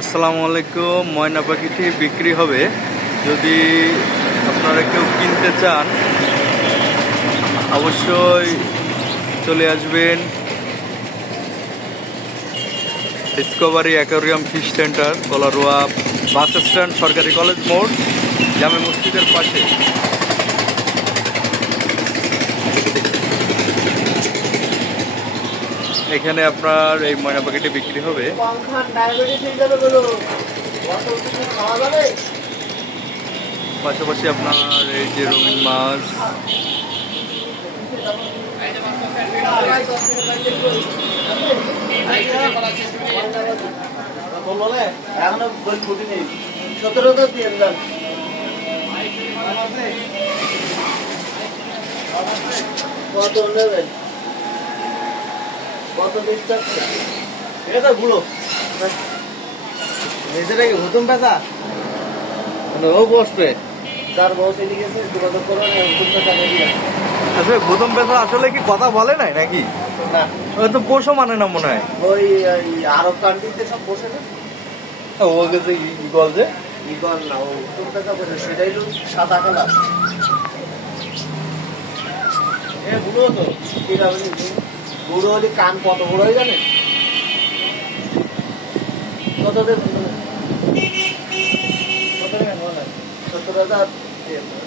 আসসালামু আলাইকুম, ময়না পাখিটি বিক্রি হবে। যদি আপনারা কেউ কিনতে চান, অবশ্যই চলে আসবেন। Discovery aquarium fish centre Kalaroa bus stand, সরকারি কলেজ মোড়, জামে মসজিদের পাশে। এখানে আপনার এই ময়না পাখিটি বিক্রি হবে। পাশাপাশি আপনার এই যে রঙিন মাছ। সতেরো দিয়ে কত নেবেন কত পিস চাচ্ছে এটা তো গুলো নিজেরা কি হুতুম পেঁচা? ও বসবে। তার বউ যোগাযোগ করো হুতুম পেঁচা আসলে গৌতম পেশা আসলে কি কথা বলে নাই নাকি? না। ওই তো পোষও মানে না মনে হয়। ওই আরব কান্ট্রিতে সব বসে না? ও গেছে ইগল যে। ইগল না ও হুতুম পেঁচা বসে সেটাই সাদা কালার। এ বুড়ো তো আছে বুড়ো হলে কান কত বড় হয়ে জানে কত দেব কত দেবেন বলেন সত্তর হাজার দিয়ে দেবেন।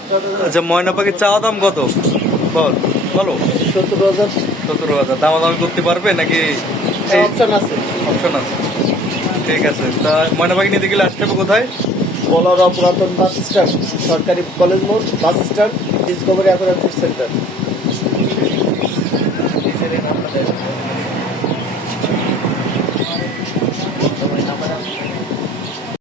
কত দেবেন? আচ্ছা ময়না পাখির চাওয়া দাম কত? বল বলো। সত্তর হাজার। সতেরো হাজার। দামাদামি করতে পারবে নাকি অপশন আছে। অপশন আছে। ঠিক আছে। তা ময়না পাখি নিতে গেলে আসতে হবে কোথায়? বলারা পুরাতন বাস স্ট্যান্ড সরকারি কলেজ মোড় bus stand Discovery aquarium centre.